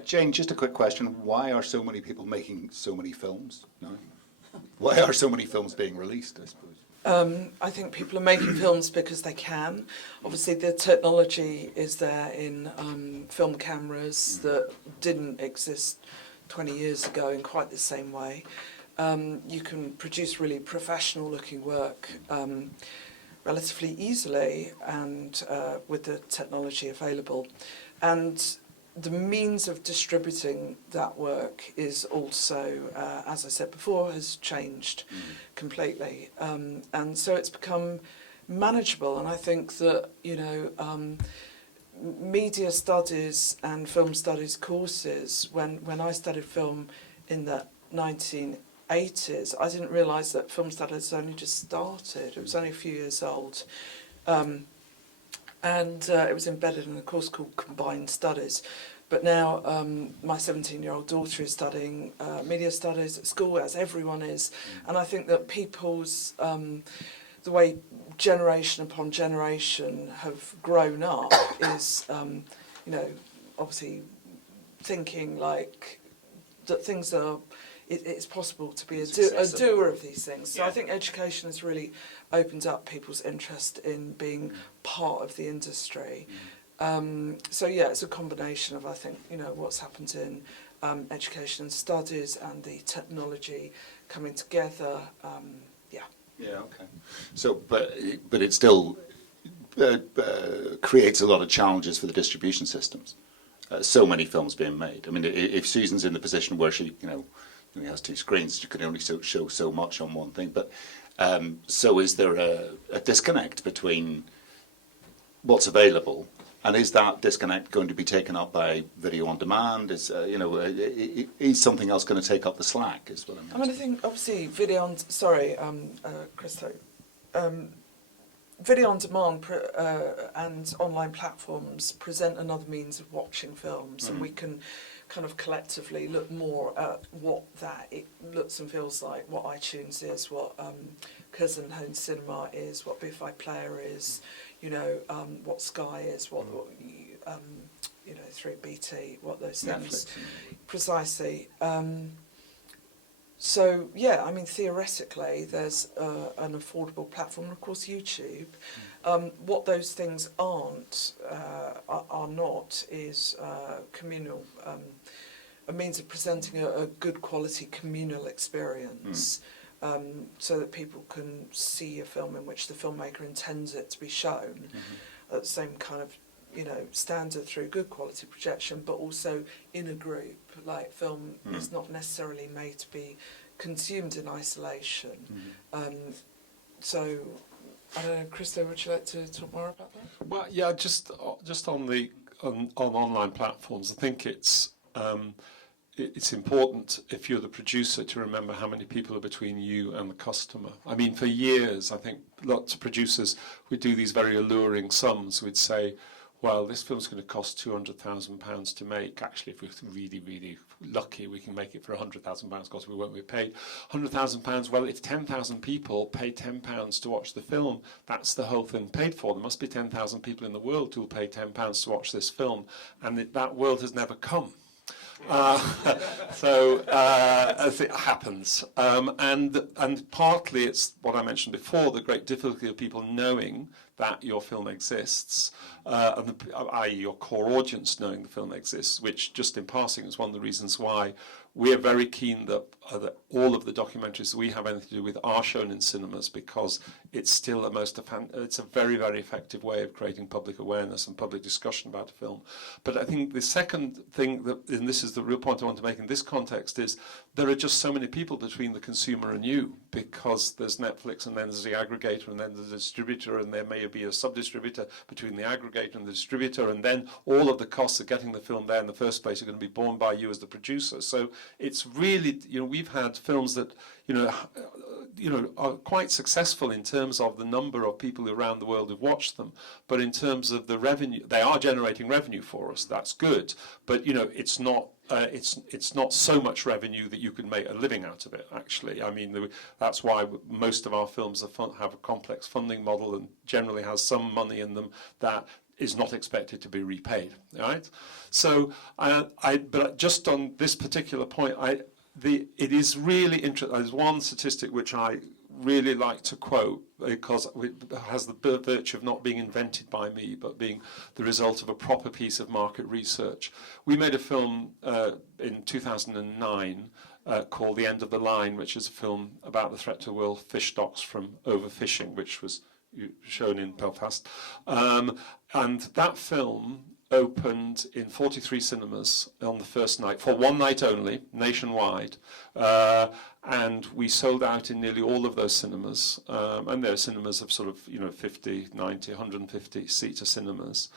Jane, just a quick question. Why are so many people making so many films now? Why are so many films being released, I suppose? I think people are making films because they can. Obviously, the technology is there in film cameras that didn't exist 20 years ago in quite the same way. You can produce really professional-looking work relatively easily and with the technology available. And the means of distributing that work is also, as I said before, has changed completely. And so it's become manageable. And I think that, media studies and film studies courses, when I studied film in the 1980s, I didn't realise that film studies only just started. It was only a few years old. And it was embedded in a course called Combined Studies. But now my 17-year-old daughter is studying media studies at school, as everyone is. And I think that people's, the way generation upon generation have grown up is, obviously thinking like that things are, it's possible to be a doer of these things. So I think education has really opened up people's interest in being part of the industry. So yeah, it's a combination of, I think, what's happened in education and studies and the technology coming together. Yeah, okay. So, but it still creates a lot of challenges for the distribution systems. So many films being made. I mean, if Susan's in the position where she, only has two screens, she could only show so much on one thing. But so is there a disconnect between what's available, and is that disconnect going to be taken up by video on demand? Is something else going to take up the slack? Is what I I think obviously video on. Sorry, Christo. Video on demand and online platforms present another means of watching films, and we can kind of collectively look more at what it looks and feels like, what iTunes is, what Cousin Home Cinema is, what BFI Player is, what Sky is, what 3BT, what those things. Netflix. Precisely. So, yeah, I mean, theoretically, there's an affordable platform, and of course, YouTube. What those things are not is communal, a means of presenting a good quality communal experience, so that people can see a film in which the filmmaker intends it to be shown at the same kind of standard through good quality projection, but also in a group. Like film is not necessarily made to be consumed in isolation. So, I don't know, Christo, would you like to talk more about that? Well, yeah, just on the on online platforms, I think it's important, if you're the producer, to remember how many people are between you and the customer. I mean, for years, I think lots of producers would do these very alluring sums. We'd say, well, this film's going to cost £200,000 to make. Actually, if we're really, really lucky, we can make it for £100,000 because we won't be paid. £100,000, well, if 10,000 people pay £10 to watch the film, that's the whole thing paid for. There must be 10,000 people in the world who will pay £10 to watch this film, and that world has never come. As it happens, and partly it's what I mentioned before, the great difficulty of people knowing that your film exists, i.e. your core audience knowing the film exists, which just in passing is one of the reasons why we are very keen that all of the documentaries we have anything to do with are shown in cinemas, because it's still it's a very, very effective way of creating public awareness and public discussion about a film. But I think the second thing, and this is the real point I want to make in this context, is there are just so many people between the consumer and you, because there's Netflix, and then there's the aggregator, and then there's the distributor, and there may be a sub-distributor between the aggregator and the distributor, and then all of the costs of getting the film there in the first place are going to be borne by you as the producer. So it's really, we've had films that, are quite successful in terms of the number of people around the world who've watched them, but in terms of the revenue, they are generating revenue for us. That's good, but it's not. It's not so much revenue that you can make a living out of it, actually. I mean, that's why most of our films have a complex funding model and generally has some money in them that is not expected to be repaid, right? So, but just on this particular point, it is really interesting. There's one statistic which I really like to quote because it has the virtue of not being invented by me, but being the result of a proper piece of market research. We made a film in 2009 called The End of the Line, which is a film about the threat to world fish stocks from overfishing, which was shown in Belfast. And that film opened in 43 cinemas on the first night, for one night only, nationwide. And we sold out in nearly all of those cinemas. And there are cinemas of sort of, 50, 90, 150 seater cinemas.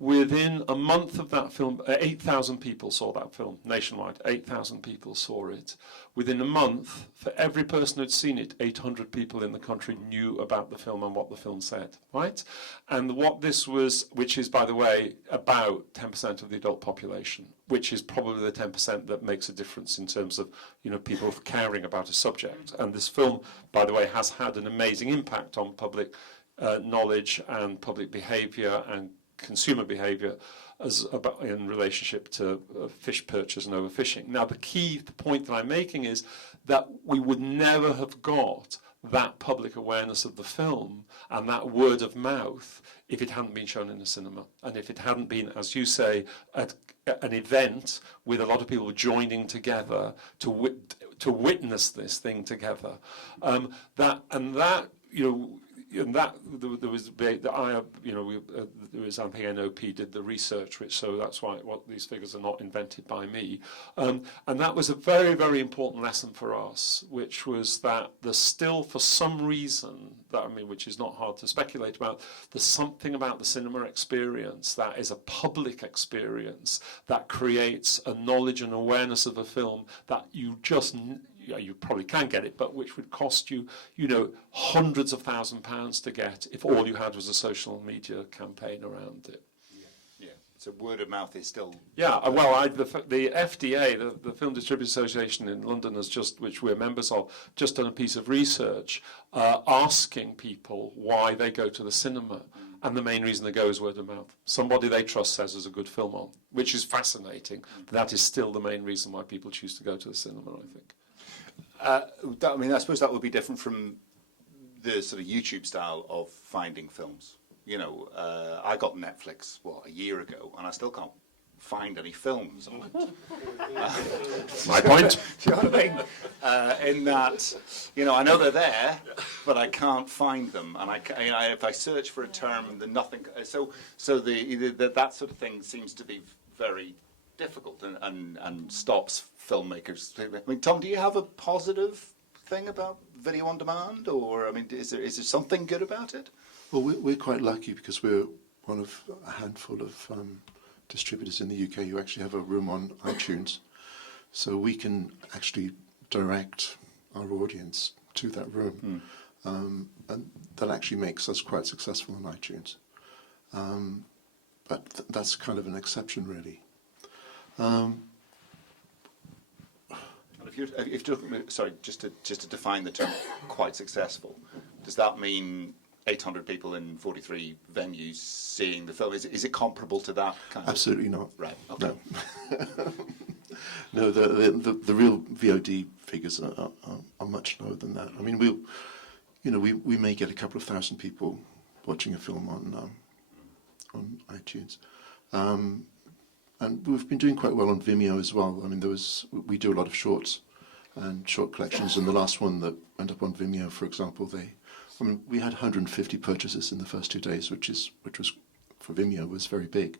Within a month of that film, 8,000 people saw that film nationwide. 8,000 people saw it. Within a month, for every person who'd seen it, 800 people in the country knew about the film and what the film said, right? And what this was, which is, by the way, about 10% of the adult population, which is probably the 10% that makes a difference in terms of, people caring about a subject. And this film, by the way, has had an amazing impact on public knowledge and public behaviour and consumer behaviour in relationship to fish purchase and overfishing. Now, the point that I'm making is that we would never have got that public awareness of the film and that word of mouth if it hadn't been shown in a cinema, and if it hadn't been, as you say, an event with a lot of people joining together to witness this thing together. There was I think NOP did the research, so that's why these figures are not invented by me. And that was a very, very important lesson for us, which was that there's still, for some reason, which is not hard to speculate about, there's something about the cinema experience that is a public experience that creates a knowledge and awareness of a film that you probably can get it, but which would cost you, hundreds of £1,000s to get if all you had was a social media campaign around it. Yeah. So word of mouth is still. Yeah. Well, the FDA, the Film Distributors Association in London, which we're members of, just done a piece of research asking people why they go to the cinema. And the main reason they go is word of mouth. Somebody they trust says there's a good film on, which is fascinating. But that is still the main reason why people choose to go to the cinema, I think. I suppose that would be different from the sort of YouTube style of finding films. I got Netflix, a year ago, and I still can't find any films on it. My point. Do you know what I mean? In that, I know they're there, but I can't find them, and if I search for a term, then nothing. So that sort of thing seems to be very difficult and stops filmmakers. Tom, do you have a positive thing about video on demand, or is there something good about it? Well, we're quite lucky because we're one of a handful of distributors in the UK who actually have a room on iTunes, so we can actually direct our audience to that room, and that actually makes us quite successful on iTunes. But that's kind of an exception, really. Just to define the term quite successful, does that mean 800 people in 43 venues seeing the film? Is it comparable to that kind Absolutely not. Right. Okay. No. No, the real VOD figures are much lower than that. We may get a couple of thousand people watching a film on iTunes. And we've been doing quite well on Vimeo as well. We do a lot of shorts and short collections, and the last one that went up on Vimeo, for example, we had 150 purchases in the first 2 days, which was for Vimeo was very big.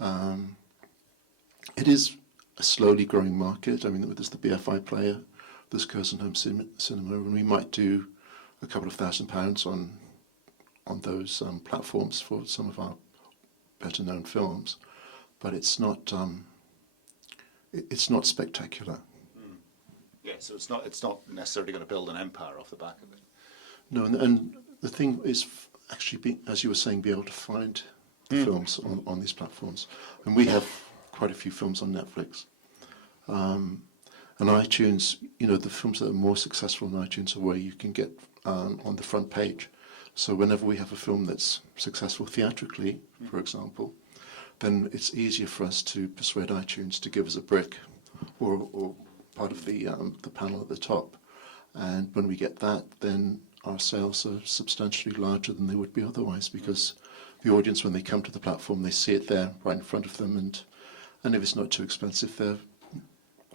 It is a slowly growing market. There's the BFI player, there's Curzon Home Cinema, and we might do a couple of £1,000 on those platforms for some of our better known films. But it's not spectacular. Yeah, so it's not necessarily going to build an empire off the back of it. No, and the thing is actually, as you were saying, be able to find films on these platforms. And we have quite a few films on Netflix. And iTunes, the films that are more successful on iTunes are where you can get on the front page. So whenever we have a film that's successful theatrically, for example, then it's easier for us to persuade iTunes to give us a brick or part of the panel at the top. And when we get that, then our sales are substantially larger than they would be otherwise, because the audience, when they come to the platform, they see it there right in front of them, and if it's not too expensive, they're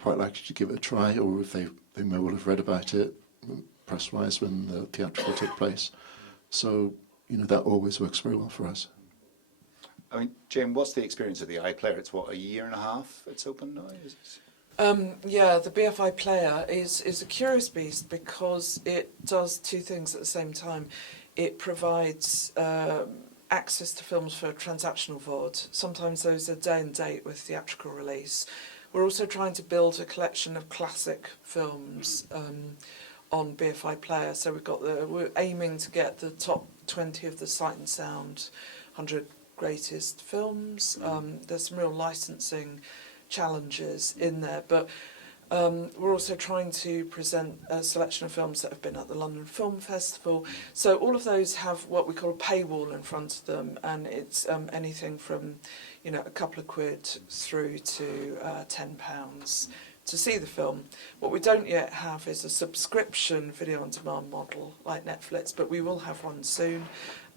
quite likely to give it a try, or if they may well have read about it press-wise when the theatrical take place. So, that always works very well for us. I mean, Jane, what's the experience of the iPlayer? It's what, a year and a half it's open now? Is it? Yeah, the BFI player is a curious beast because it does two things at the same time. It provides access to films for transactional VOD. Sometimes those are day and date with theatrical release. We're also trying to build a collection of classic films on BFI player. So we're aiming to get the top 20 of the Sight and Sound 100 greatest films. There's some real licensing challenges in there, but we're also trying to present a selection of films that have been at the London Film Festival. So all of those have what we call a paywall in front of them, and it's anything from a couple of quid through to £10 to see the film. What we don't yet have is a subscription video on demand model like Netflix, but we will have one soon.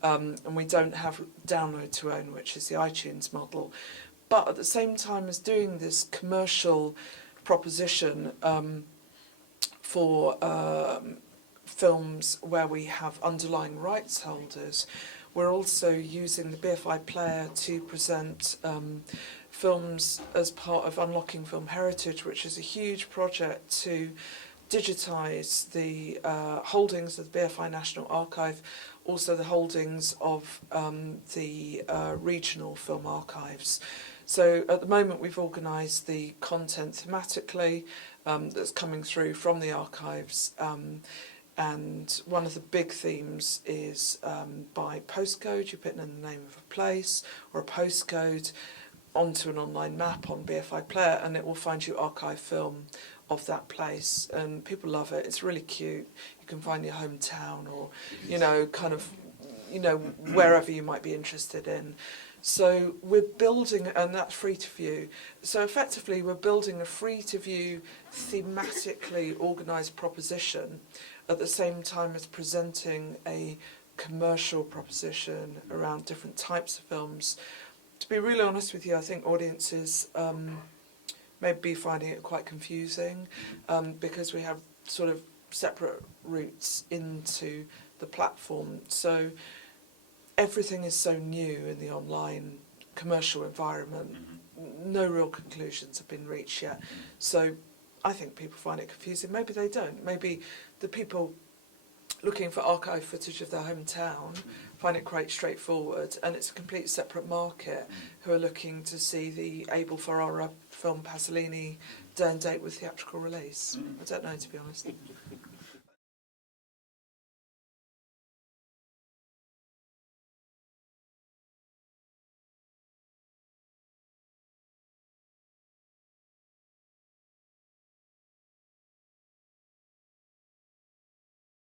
And we don't have download to own, which is the iTunes model. But at the same time as doing this commercial proposition for films where we have underlying rights holders, we're also using the BFI player to present films as part of Unlocking Film Heritage, which is a huge project to digitise the holdings of the BFI National Archive, also the holdings of the regional film archives. So at the moment we've organised the content thematically that's coming through from the archives, and one of the big themes is by postcode. You put in the name of a place or a postcode onto an online map on BFI Player, and it will find you archive film of that place, and people love it. It's really cute. You can find your hometown or wherever you might be interested in. So we're building, and that's free to view. So effectively we're building a free to view thematically organised proposition at the same time as presenting a commercial proposition around different types of films. To be really honest with you, I think audiences may be finding it quite confusing because we have sort of separate routes into the platform. So everything is so new in the online commercial environment. No real conclusions have been reached yet. So I think people find it confusing. Maybe they don't. Maybe the people looking for archive footage of their hometown find it quite straightforward, and it's a complete separate market who are looking to see the Abel Ferrara film Pasolini day and date with theatrical release. I don't know, to be honest.